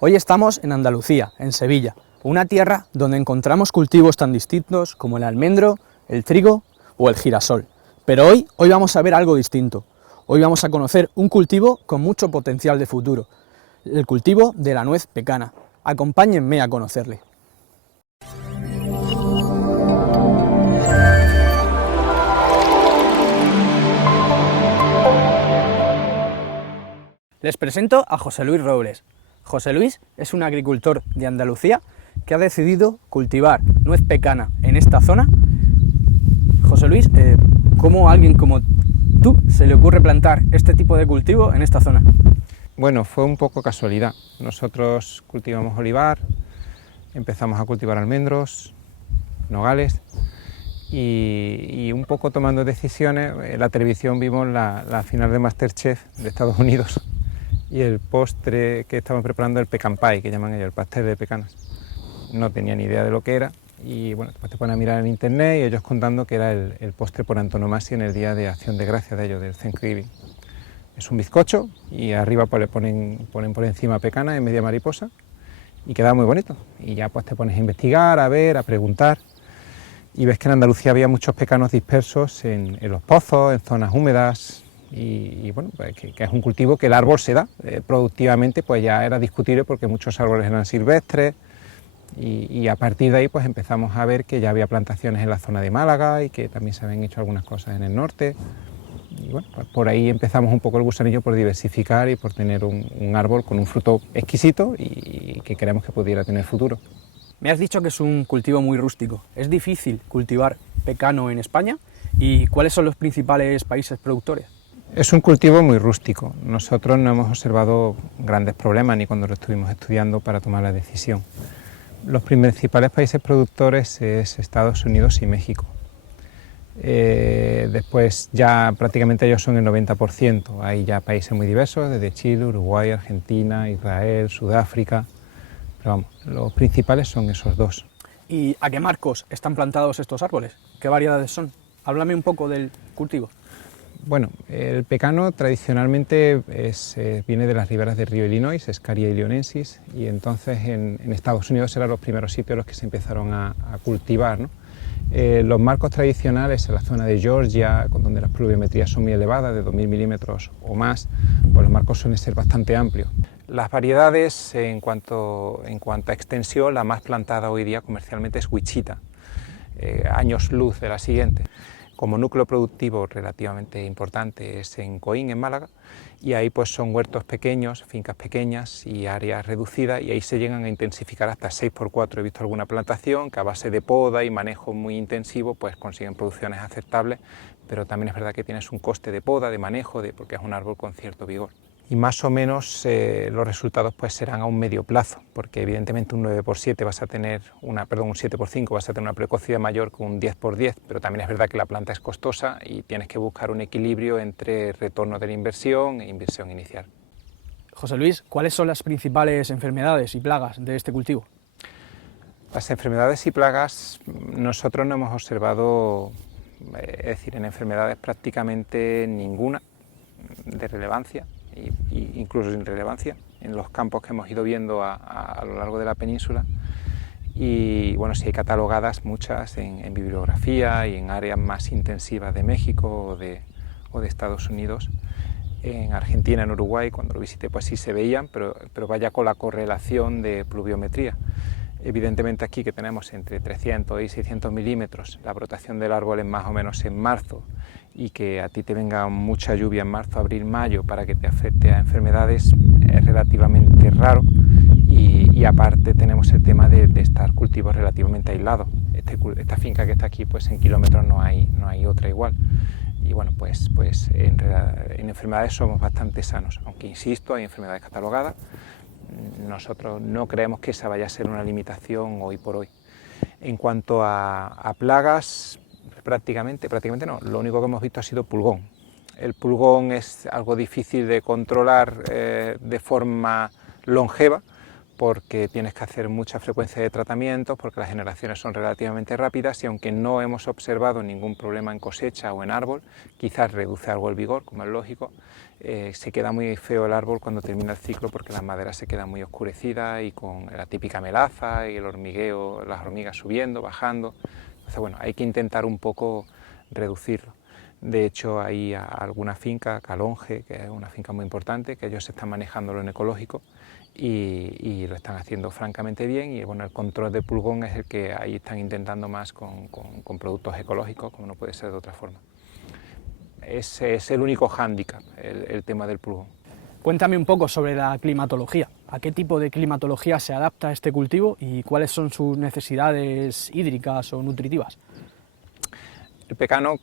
Hoy estamos en Andalucía, en Sevilla, una tierra donde encontramos cultivos tan distintos como el almendro, el trigo o el girasol. Pero hoy vamos a ver algo distinto. Hoy vamos a conocer un cultivo con mucho potencial de futuro, el cultivo de la nuez pecana. Acompáñenme a conocerle. Les presento a José Luis Robles. José Luis es un agricultor de Andalucía que ha decidido cultivar nuez pecana en esta zona. José Luis, ¿cómo a alguien como tú se le ocurre plantar este tipo de cultivo en esta zona? Bueno, fue un poco casualidad. Nosotros cultivamos olivar, empezamos a cultivar almendros, nogales y un poco tomando decisiones. En la televisión vimos la final de MasterChef de Estados Unidos y el postre que estaban preparando, el pecan pie, que llaman ellos, el pastel de pecanas. No tenía ni idea de lo que era y bueno, después te pones a mirar en internet y ellos contando que era el postre por antonomasia en el día de Acción de Gracias de ellos, del Thanksgiving. Es un bizcocho y arriba pues le ponen por encima pecana en media mariposa y queda muy bonito. Y ya pues te pones a investigar, a ver, a preguntar y ves que en Andalucía había muchos pecanos dispersos en los pozos, en zonas húmedas y bueno, pues que es un cultivo que el árbol se da. Productivamente pues ya era discutible porque muchos árboles eran silvestres y a partir de ahí pues empezamos a ver que ya había plantaciones en la zona de Málaga y que también se habían hecho algunas cosas en el norte. Y bueno, pues por ahí empezamos un poco el gusanillo por diversificar y por tener un árbol con un fruto exquisito y que queremos que pudiera tener futuro. Me has dicho que es un cultivo muy rústico. ¿Es difícil cultivar pecano en España? ¿Y cuáles son los principales países productores? Es un cultivo muy rústico. Nosotros no hemos observado grandes problemas ni cuando lo estuvimos estudiando para tomar la decisión. Los principales países productores es Estados Unidos y México. Después ya prácticamente ellos son el 90%, hay ya países muy diversos, desde Chile, Uruguay, Argentina, Israel, Sudáfrica, pero vamos, los principales son esos dos. ¿Y a qué marcos están plantados estos árboles? ¿Qué variedades son? Háblame un poco del cultivo. Bueno, el pecano tradicionalmente viene de las riberas del río Illinois, Scaria illionensis, y entonces en Estados Unidos eran los primeros sitios en los que se empezaron a cultivar, ¿no? Los marcos tradicionales en la zona de Georgia, donde las pluviometrías son muy elevadas, de 2000 milímetros o más, pues los marcos suelen ser bastante amplios. Las variedades, en cuanto a extensión, la más plantada hoy día comercialmente es Wichita, años luz de la siguiente. Como núcleo productivo relativamente importante es en Coín, en Málaga, y ahí pues son huertos pequeños, fincas pequeñas y áreas reducidas, y ahí se llegan a intensificar hasta 6×4. He visto alguna plantación que a base de poda y manejo muy intensivo pues consiguen producciones aceptables, pero también es verdad que tienes un coste de poda, de manejo, porque es un árbol con cierto vigor. Y más o menos los resultados pues serán a un medio plazo, porque evidentemente un 9×7 vas a tener un 7×5 vas a tener una precocidad mayor que un 10×10, pero también es verdad que la planta es costosa y tienes que buscar un equilibrio entre retorno de la inversión e inversión inicial. José Luis, ¿cuáles son las principales enfermedades y plagas de este cultivo? Las enfermedades y plagas nosotros no hemos observado, es decir, en enfermedades prácticamente ninguna de relevancia, incluso sin relevancia, en los campos que hemos ido viendo a lo largo de la península. Y bueno, sí hay catalogadas muchas en bibliografía y en áreas más intensivas de México o de Estados Unidos. En Argentina, en Uruguay, cuando lo visité, pues sí se veían, pero vaya con la correlación de pluviometría. Evidentemente aquí que tenemos entre 300 y 600 milímetros, la brotación del árbol es más o menos en marzo, y que a ti te venga mucha lluvia en marzo, abril, mayo para que te afecte a enfermedades es relativamente raro, y aparte tenemos el tema de estar cultivos relativamente aislados. Esta finca que está aquí, pues en kilómetros no hay otra igual. Y bueno, pues en enfermedades somos bastante sanos, aunque insisto, hay enfermedades catalogadas. Nosotros no creemos que esa vaya a ser una limitación hoy por hoy. En cuanto a plagas, prácticamente no, lo único que hemos visto ha sido pulgón. El pulgón es algo difícil de controlar de forma longeva, porque tienes que hacer mucha frecuencia de tratamientos, porque las generaciones son relativamente rápidas y aunque no hemos observado ningún problema en cosecha o en árbol, quizás reduce algo el vigor, como es lógico, se queda muy feo el árbol cuando termina el ciclo porque las maderas se quedan muy oscurecidas y con la típica melaza y el hormigueo, las hormigas subiendo, bajando. Entonces, bueno, hay que intentar un poco reducirlo. De hecho, hay alguna finca, Calonge, que es una finca muy importante, que ellos están manejándolo en ecológico y lo están haciendo francamente bien, y bueno, el control del pulgón es el que ahí están intentando más con productos ecológicos, como no puede ser de otra forma. Ese es el único hándicap, el tema del pulgón. Cuéntame un poco sobre la climatología. ¿A qué tipo de climatología se adapta este cultivo y cuáles son sus necesidades hídricas o nutritivas? El pecano,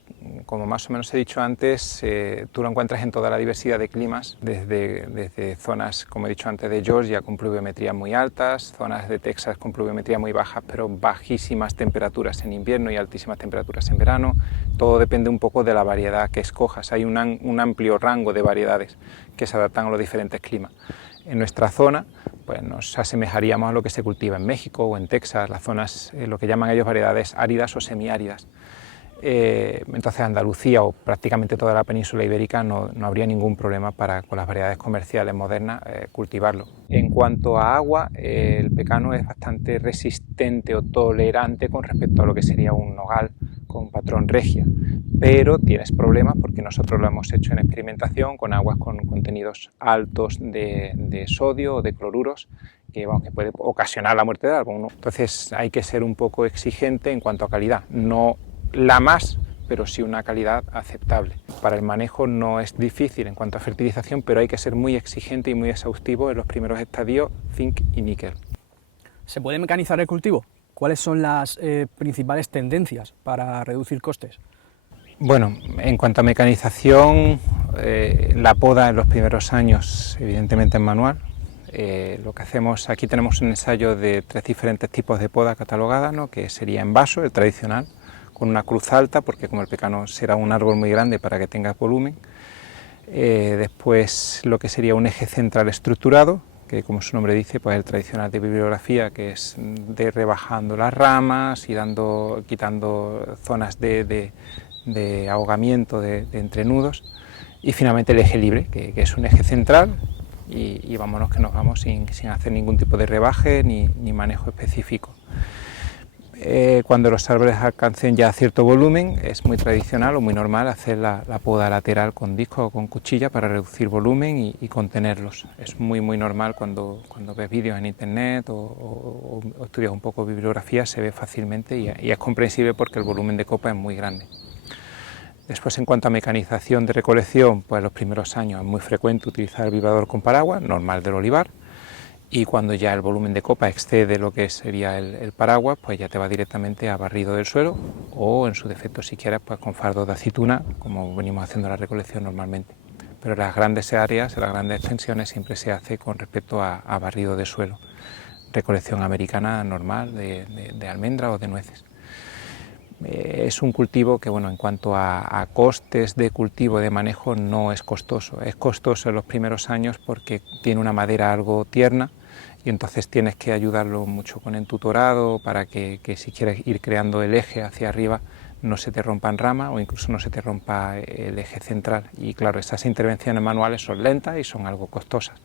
como más o menos he dicho antes, tú lo encuentras en toda la diversidad de climas, desde zonas, como he dicho antes, de Georgia con pluviometrías muy altas, zonas de Texas con pluviometrías muy bajas, pero bajísimas temperaturas en invierno y altísimas temperaturas en verano. Todo depende un poco de la variedad que escojas. Hay un amplio rango de variedades que se adaptan a los diferentes climas. En nuestra zona, pues nos asemejaríamos a lo que se cultiva en México o en Texas, las zonas, lo que llaman ellos variedades áridas o semiáridas. Entonces Andalucía o prácticamente toda la península ibérica no habría ningún problema con las variedades comerciales modernas cultivarlo. En cuanto a agua, el pecano es bastante resistente o tolerante con respecto a lo que sería un nogal con patrón regia, pero tienes problemas porque nosotros lo hemos hecho en experimentación con aguas con contenidos altos de sodio o de cloruros, que puede ocasionar la muerte de algo, ¿no? Entonces hay que ser un poco exigente en cuanto a calidad, no la más, pero sí una calidad aceptable. Para el manejo no es difícil en cuanto a fertilización, pero hay que ser muy exigente y muy exhaustivo en los primeros estadios, zinc y níquel. ¿Se puede mecanizar el cultivo? ¿Cuáles son las principales tendencias para reducir costes? Bueno, en cuanto a mecanización, la poda en los primeros años evidentemente es manual. Lo que hacemos, aquí tenemos un ensayo de 3 diferentes tipos de poda catalogada, ¿no? Que sería en vaso, el tradicional, con una cruz alta, porque como el pecano será un árbol muy grande para que tenga volumen. Después lo que sería un eje central estructurado, que como su nombre dice, pues el tradicional de bibliografía, que es de rebajando las ramas y quitando zonas de ahogamiento de entrenudos. Y finalmente el eje libre, que es un eje central, y vámonos que nos vamos sin hacer ningún tipo de rebaje ni manejo específico. Cuando los árboles alcancen ya cierto volumen, es muy tradicional o muy normal hacer la poda lateral con disco o con cuchilla para reducir volumen y contenerlos. Es muy normal cuando ves vídeos en internet o estudias un poco bibliografía, se ve fácilmente y es comprensible porque el volumen de copa es muy grande. Después, en cuanto a mecanización de recolección, pues los primeros años es muy frecuente utilizar el vibrador con paraguas, normal del olivar. Y cuando ya el volumen de copa excede lo que sería el paraguas, pues ya te va directamente a barrido del suelo o, en su defecto, si quieres, pues con fardos de aceituna, como venimos haciendo la recolección normalmente. Pero en las grandes áreas, en las grandes extensiones, siempre se hace con respecto a barrido de suelo. Recolección americana normal de almendra o de nueces. Es un cultivo que, bueno, en cuanto a costes de cultivo, de manejo, no es costoso. Es costoso en los primeros años porque tiene una madera algo tierna y entonces tienes que ayudarlo mucho con entutorado para que si quieres ir creando el eje hacia arriba no se te rompan ramas o incluso no se te rompa el eje central. Y claro, estas intervenciones manuales son lentas y son algo costosas.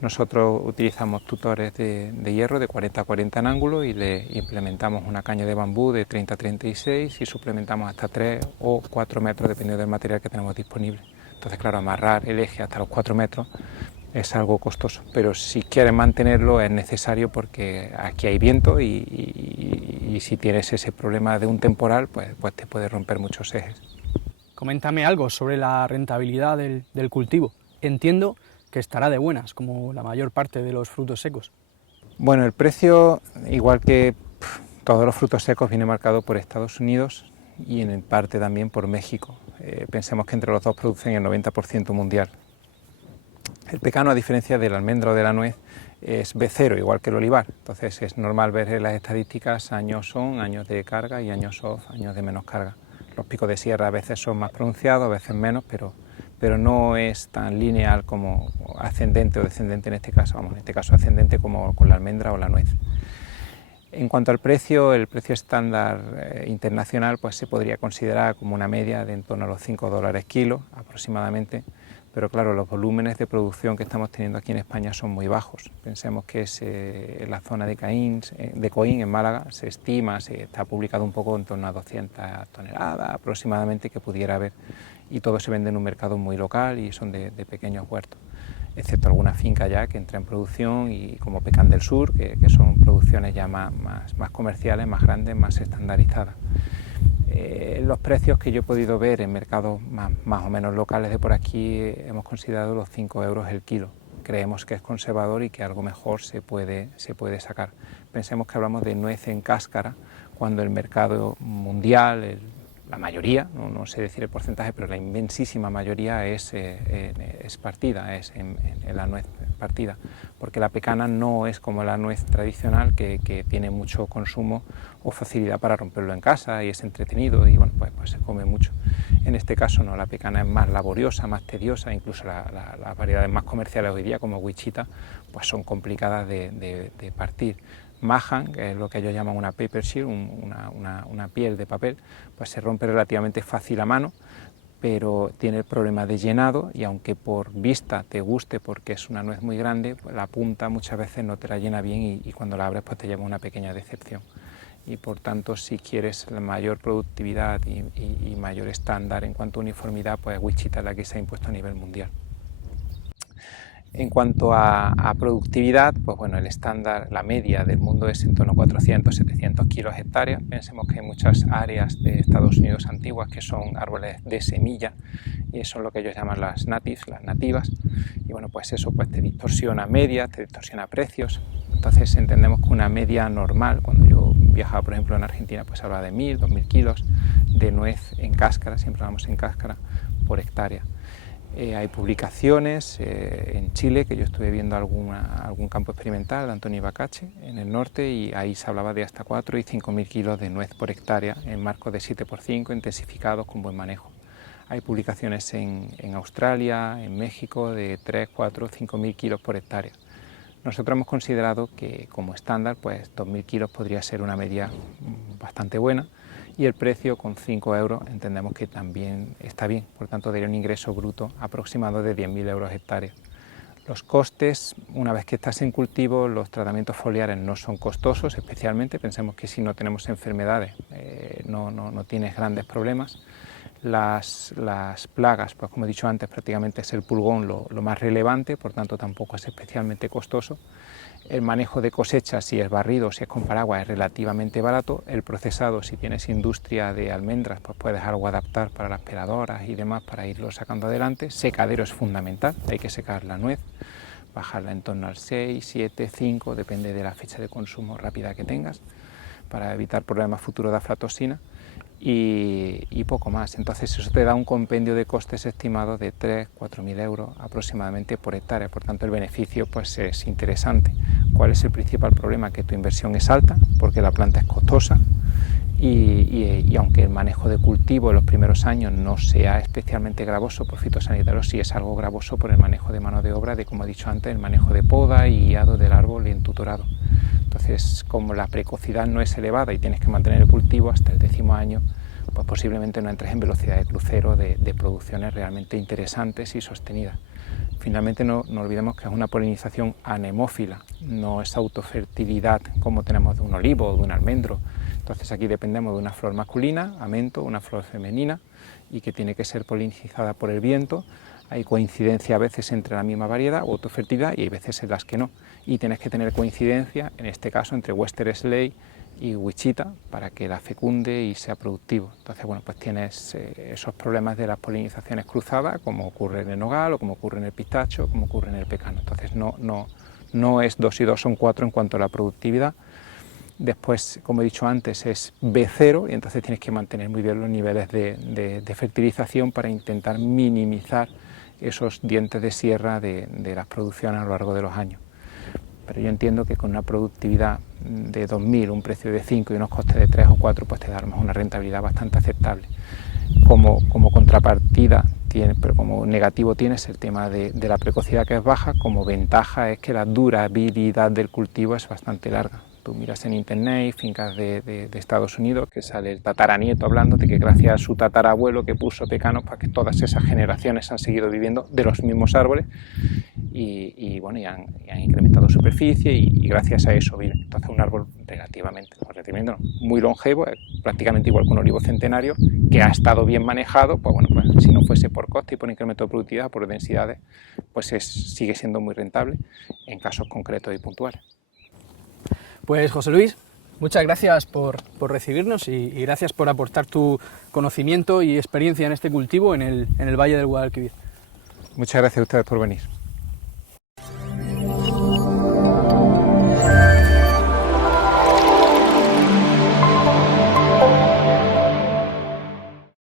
Nosotros utilizamos tutores de hierro de 40 a 40 en ángulo y le implementamos una caña de bambú de 30 a 36 y suplementamos hasta 3 o 4 metros dependiendo del material que tenemos disponible. Entonces, claro, amarrar el eje hasta los 4 metros es algo costoso, pero si quieres mantenerlo es necesario porque aquí hay viento y si tienes ese problema de un temporal, pues te puede romper muchos ejes. Coméntame algo sobre la rentabilidad del cultivo. Entiendo que estará de buenas, como la mayor parte de los frutos secos. Bueno, el precio, igual que todos los frutos secos, viene marcado por Estados Unidos y en parte también por México. Pensemos que entre los dos producen el 90% mundial. El pecano, a diferencia del almendro o de la nuez, es B0, igual que el olivar. Entonces es normal ver en las estadísticas años on, años de carga y años off, años de menos carga. Los picos de sierra a veces son más pronunciados, a veces menos, pero pero no es tan lineal como ascendente o descendente en este caso, vamos, en este caso ascendente como con la almendra o la nuez. En cuanto al precio, el precio estándar internacional pues se podría considerar como una media de en torno a los $5 kilo aproximadamente, pero claro, los volúmenes de producción que estamos teniendo aquí en España son muy bajos. Pensemos que en la zona de Coín, en Málaga, se estima, está publicado un poco en torno a 200 toneladas aproximadamente que pudiera haber, y todo se vende en un mercado muy local y son de pequeños huertos, excepto alguna finca ya que entra en producción, y como Pecan del Sur, que son producciones ya más comerciales, más grandes, más estandarizadas. Los precios que yo he podido ver en mercados más o menos locales de por aquí hemos considerado los 5 euros el kilo. Creemos que es conservador y que algo mejor se puede sacar. Pensemos que hablamos de nuez en cáscara, cuando el mercado mundial, la mayoría, no sé decir el porcentaje, pero la inmensísima mayoría es partida, es en la nuez partida, porque la pecana no es como la nuez tradicional que tiene mucho consumo o facilidad para romperlo en casa y es entretenido y bueno, pues se come mucho. En este caso no, la pecana es más laboriosa, más tediosa, incluso las variedades más comerciales hoy día como Wichita pues son complicadas de partir. Mahan, que es lo que ellos llaman una paper sheet, una piel de papel, pues se rompe relativamente fácil a mano, pero tiene el problema de llenado, y aunque por vista te guste porque es una nuez muy grande, pues la punta muchas veces no te la llena bien y cuando la abres pues te lleva una pequeña decepción. Y por tanto, si quieres la mayor productividad y mayor estándar en cuanto a uniformidad, pues Wichita es la que se ha impuesto a nivel mundial. En cuanto a productividad, pues bueno, el estándar, la media del mundo es en torno a 400-700 kilos hectárea. Pensemos que hay muchas áreas de Estados Unidos antiguas que son árboles de semilla, y eso es lo que ellos llaman las natives, las nativas, y bueno, pues eso pues te distorsiona medias, te distorsiona precios. Entonces entendemos que una media normal, cuando yo viajaba por ejemplo en Argentina, pues hablaba de 1000, 2000 kilos de nuez en cáscara, siempre hablamos en cáscara, por hectárea. Hay publicaciones en Chile, que yo estuve viendo algún campo experimental de Antonio Ibacache en el norte, y ahí se hablaba de hasta 4 y 5.000 kilos de nuez por hectárea en marcos de 7x5 intensificados con buen manejo. Hay publicaciones en Australia, en México, de 3, 4, 5.000 kilos por hectárea. Nosotros hemos considerado que como estándar pues 2.000 kilos podría ser una media bastante buena, y el precio con 5 euros entendemos que también está bien, por tanto daría un ingreso bruto aproximado de 10.000 euros hectárea. Los costes, una vez que estás en cultivo, los tratamientos foliares no son costosos, especialmente, pensemos que si no tenemos enfermedades no tienes grandes problemas. Las plagas, pues como he dicho antes, prácticamente es el pulgón lo más relevante, por tanto tampoco es especialmente costoso. El manejo de cosechas, si es barrido, si es con paraguas, es relativamente barato. El procesado, si tienes industria de almendras, pues puedes algo adaptar para las peladoras y demás para irlo sacando adelante. Secadero es fundamental, hay que secar la nuez, bajarla en torno al 6, 7, 5, depende de la fecha de consumo rápida que tengas, para evitar problemas futuros de aflatoxina. Y poco más. Entonces eso te da un compendio de costes estimados de 3.000-4.000 euros aproximadamente por hectárea, por tanto el beneficio pues es interesante. ¿Cuál es el principal problema? Que tu inversión es alta porque la planta es costosa y aunque el manejo de cultivo en los primeros años no sea especialmente gravoso por fitosanitarios, sí es algo gravoso por el manejo de mano de obra, de como he dicho antes, el manejo de poda y guiado del árbol y entutorado. Entonces, como la precocidad no es elevada y tienes que mantener el cultivo hasta el 10º año, pues posiblemente no entres en velocidad de crucero de producciones realmente interesantes y sostenidas. Finalmente no olvidemos que es una polinización anemófila, no es autofertilidad como tenemos de un olivo o de un almendro. Entonces aquí dependemos de una flor masculina, amento, una flor femenina, y que tiene que ser polinizada por el viento. Hay coincidencia a veces entre la misma variedad o autofertilidad, y hay veces en las que no. Y tienes que tener coincidencia, en este caso, entre Western Slade y Wichita para que la fecunde y sea productivo. Entonces, bueno, pues tienes esos problemas de las polinizaciones cruzadas, como ocurre en el nogal, o como ocurre en el pistacho, o como ocurre en el pecano. Entonces, no es 2 y 2 son 4 en cuanto a la productividad. Después, como he dicho antes, es B0, y entonces tienes que mantener muy bien los niveles de fertilización para intentar minimizar esos dientes de sierra de las producciones a lo largo de los años. Pero yo entiendo que con una productividad de 2.000, un precio de 5 y unos costes de 3 o 4, pues te da una rentabilidad bastante aceptable. Como contrapartida pero como negativo tienes el tema de la precocidad, que es baja. Como ventaja es que la durabilidad del cultivo es bastante larga. Tú miras en internet fincas de Estados Unidos, que sale el tataranieto hablando de que gracias a su tatarabuelo que puso pecanos, para que todas esas generaciones han seguido viviendo de los mismos árboles y han incrementado superficie y gracias a eso viven. Entonces un árbol relativamente muy longevo, prácticamente igual que un olivo centenario, que ha estado bien manejado, pues bueno, pues si no fuese por coste y por incremento de productividad, por densidades, pues sigue siendo muy rentable en casos concretos y puntuales. Pues José Luis, muchas gracias por recibirnos y gracias por aportar tu conocimiento y experiencia en este cultivo en el Valle del Guadalquivir. Muchas gracias a ustedes por venir.